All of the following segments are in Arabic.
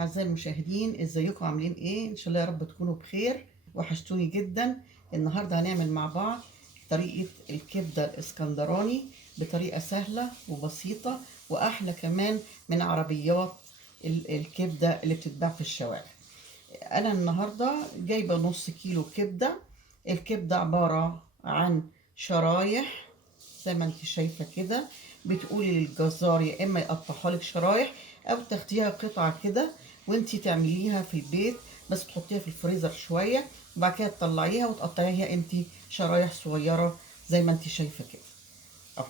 أعزائي المشاهدين، ازيكم عاملين ايه؟ ان شاء الله يا رب تكونوا بخير. وحشتوني جدا. النهارده هنعمل مع بعض طريقة الكبدة الاسكندراني بطريقة سهلة وبسيطة وأحلى كمان من عربيات الكبدة اللي بتتباع في الشوارع. أنا النهارده جايبة نص كيلو كبدة. الكبدة عبارة عن شرايح زي ما انت شايفة كده. بتقولي للجزار يا اما يقطعها لك شرايح او تاخديها قطعة كده وانت تعمليها في البيت، بس تحطيها في الفريزر شوية وبعد كده تطلعيها وتقطعيها انت شرايح صغيرة زي ما انت شايفة كده اهو.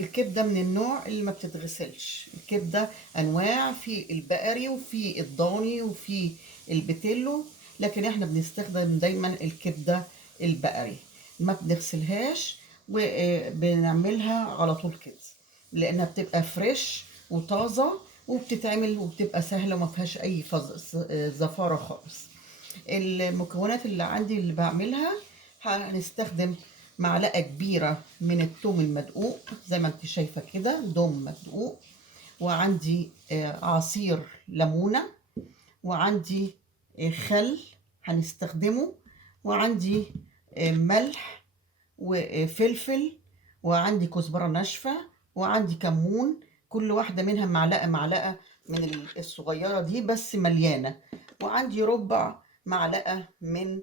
الكبدة من النوع اللي ما بتتغسلش. الكبدة انواع، في البقري وفي الضاني وفي البتلو، لكن احنا بنستخدم دايما الكبدة البقري. ما بنغسلهاش وبنعملها على طول كده لانها بتبقى فريش وطازة وبتتعمل وبتبقى سهلة وما فيهاش اي زفارة خالص. المكونات اللي عندي اللي بعملها، هنستخدم معلقة كبيرة من الثوم المدقوق زي ما انت شايفة كده، ثوم مدقوق، وعندي عصير ليمونة، وعندي خل هنستخدمه، وعندي ملح وفلفل، وعندي كزبرة ناشفة، وعندي كمون. كل واحدة منها معلقة معلقة من الصغيرة دي بس مليانة، وعندي ربع معلقة من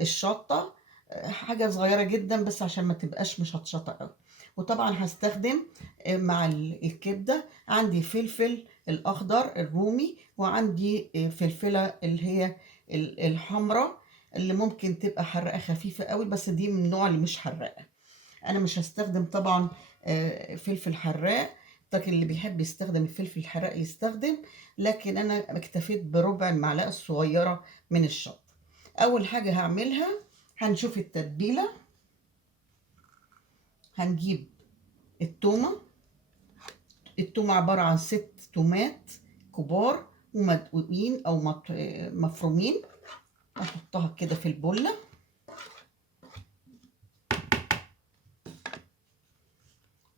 الشطة، حاجة صغيرة جدا بس عشان ما تبقاش مشطشطة قوي. وطبعا هستخدم مع الكبدة عندي فلفل الأخضر الرومي، وعندي فلفلة اللي هي الحمراء اللي ممكن تبقى حراقة خفيفة قوي، بس دي من النوع اللي مش حراقة. انا مش هستخدم طبعا فلفل حراق، لكن اللي بيحب يستخدم الفلفل الحراق يستخدم، لكن انا اكتفيت بربع المعلقة الصغيرة من الشطة. اول حاجة هعملها، هنشوف التتبيلة. هنجيب التومة. التومة عبارة عن 6 تومات كبار ومدقوقين او مفرومين. احطها كده في البولة،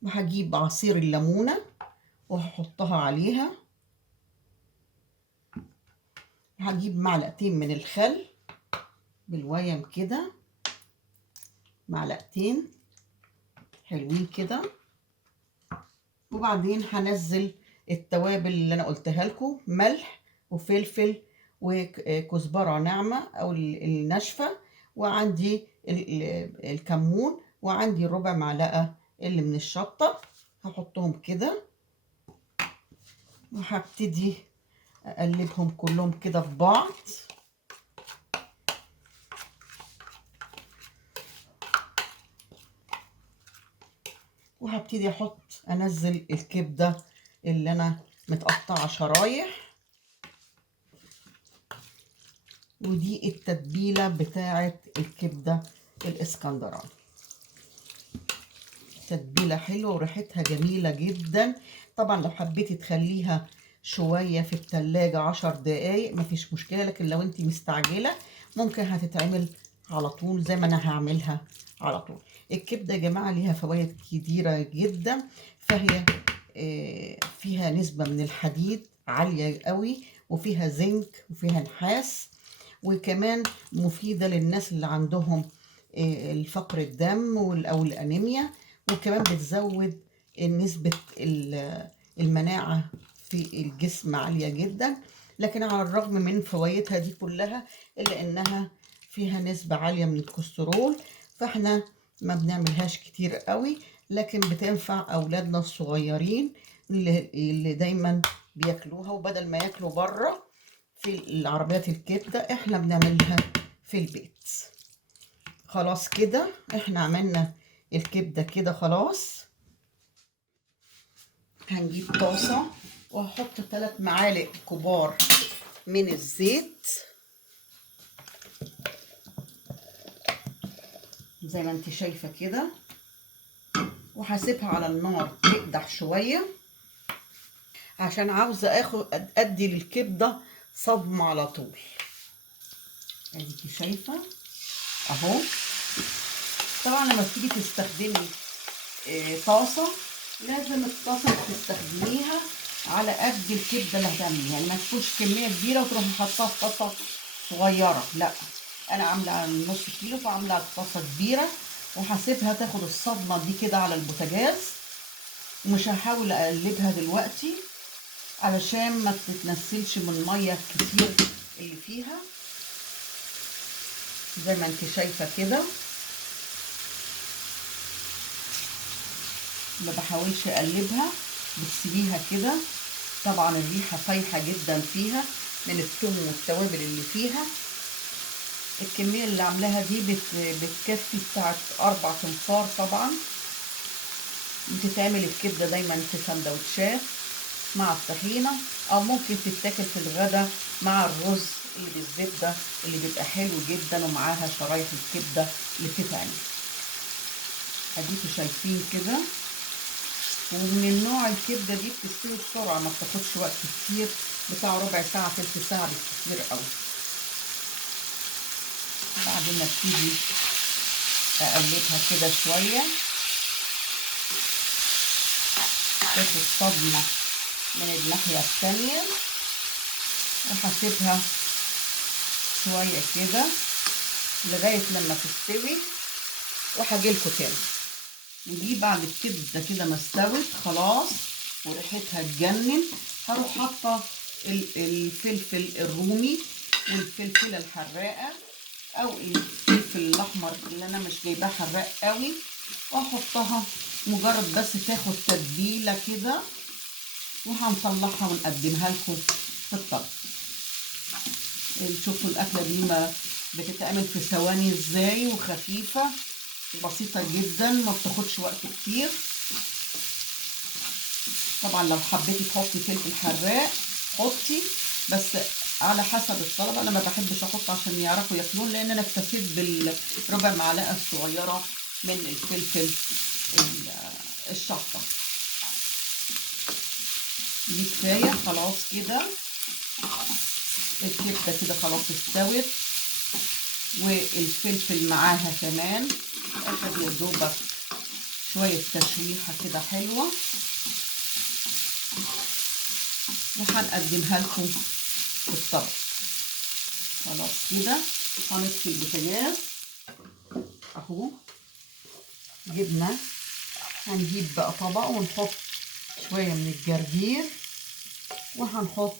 وهجيب عصير الليمونة وهحطها عليها. هجيب معلقتين من الخل بالويم كده، معلقتين حلوين كده. وبعدين هنزل التوابل اللي انا قلتها لكم، ملح وفلفل وكزبرة ناعمة او الناشفة، وعندي الكمون، وعندي ربع معلقة اللي من الشطة. هحطهم كده وهبتدي اقلبهم كلهم كده في بعض. وهبتدي انزل الكبده اللي انا متقطعه شرايح. ودي التتبيله بتاعه الكبده الاسكندراني. تتبيله حلوه وريحتها جميله جدا. طبعا لو حبيتي تخليها شويه في التلاجة 10 دقايق مفيش مشكله، لكن لو انت مستعجله ممكن هتتعمل على طول زي ما انا هعملها على طول. الكبده يا جماعه ليها فوائد كتيره جدا، فهي فيها نسبه من الحديد عاليه قوي، وفيها زنك وفيها نحاس، وكمان مفيده للناس اللي عندهم الفقر الدم او الانيميا، وكمان بتزود نسبه المناعه في الجسم عاليه جدا. لكن على الرغم من فوائدها دي كلها الا انها فيها نسبه عاليه من الكوليسترول، فاحنا ما بنعملهاش كتير قوي، لكن بتنفع اولادنا الصغيرين اللي دايما بياكلوها، وبدل ما ياكلوا بره في العربيات الكبده احنا بنعملها في البيت. خلاص كده احنا عملنا الكبده كده خلاص. هنجيب طاسه وهحط 3 معالق كبار من الزيت زي ما انت شايفه كده، وهسيبها على النار تقدح شويه عشان عاوزه ادي للكبده صدمه على طول. اديكي شايفه اهو. طبعا لما تيجي تستخدمي طاسه، لازم الطاسه اللي تستخدميها على قد الكبده اللي هتعمليها، يعني ما تكونش كميه كبيره وتروحي حاطاها في طاسه صغيره، لا انا عامله نص كيلو فعامله طاسه كبيره، وهسيبها تاخد الصدمه دي كده على البوتاجاز، ومش هحاول اقلبها دلوقتي علشان ما تتنسلش من الميه الكتير اللي فيها. زي ما انت شايفه كده ما بحاولش اقلبها، بتسيبيها كده. طبعا الريحه فايحه جدا فيها من الثوم والتوابل اللي فيها. الكميه اللي عاملاها دي بتكفي بتاعت 4 تنفار. طبعا بتتعمل الكبده دايما في سندوتشات مع الطحينه، او ممكن تتاكل في الغدا مع الرز اللي بالزبده اللي بيبقى حلو جدا، ومعاها شرايح الكبده اللي بتتعمل. اديكوا شايفين كده. ومن النوع الكبده دي بتستوي بسرعه، ما بتاخدش وقت كتير، بتاع ربع ساعه تلت ساعه بالكتير قوي. بعد ما ابتدي اقلبها كده شويه تاخد صدمه من الناحيه التانيه، وهسيبها شويه كده لغايه لما تستوي، وهجيلكوا تاني. ودي بعد الكبده كده ما استوت خلاص وريحتها تجنن، هروح حاطه الفلفل الرومي والفلفله الحراقه او الفلفل الاحمر اللي انا مش جايباه حراق قوي، واحطها مجرد بس تاخد تتبيله كده، وهنطلعها ونقدمها لكم في الطبق. شوفوا الاكله دي ما بتتعمل في ثواني ازاي، وخفيفه بسيطه جدا، ما بتاخدش وقت كتير. طبعا لو حبيتي تحطي فلفل حراق حطي، بس على حسب الطلب. انا ما بحبش احط عشان يعرفوا ياكلون، لان انا اكتفيت بالربع معلقه الصغيره من الفلفل الشطه دي كفايه. خلاص كده الكبده كده خلاص استوت، والفلفل معاها كمان اخد يا دوبك شويه تشويحه كده حلوه، وهنقدمها لكم في الطبق. خلاص كده هنطفي البوتاجاز اهو. جبنا هنجيب بقى طبق ونحط شويه من الجرجير، وهنحط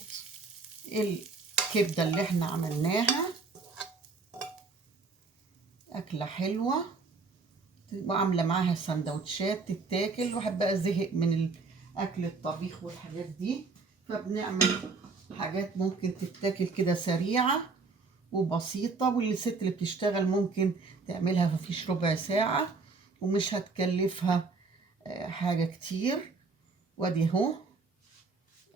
الكبده اللي احنا عملناها. اكله حلوه وعامله معاها سندوتشات تتاكل. الواحد بقى زهق من الاكل الطبيخ والحاجات دي، فبنعمل حاجات ممكن تتاكل كده سريعه وبسيطه، والست اللي بتشتغل ممكن تعملها مفيش ربع ساعه، ومش هتكلفها حاجه كتير. وادي اهو،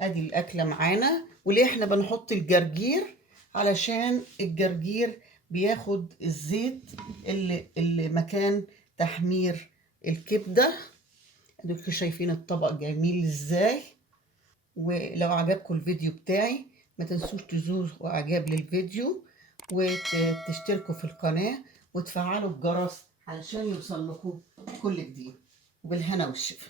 ادي الاكله معانا. وليه احنا بنحط الجرجير؟ علشان الجرجير بياخد الزيت اللي مكان تحمير الكبده. اديكم شايفين الطبق جميل ازاي. ولو عجبكم الفيديو بتاعي ما تنسوش تزوروا اعجاب للفيديو، وتشتركوا في القناه وتفعلوا الجرس علشان يوصل لكم كل جديد. وبالهنا والشفا.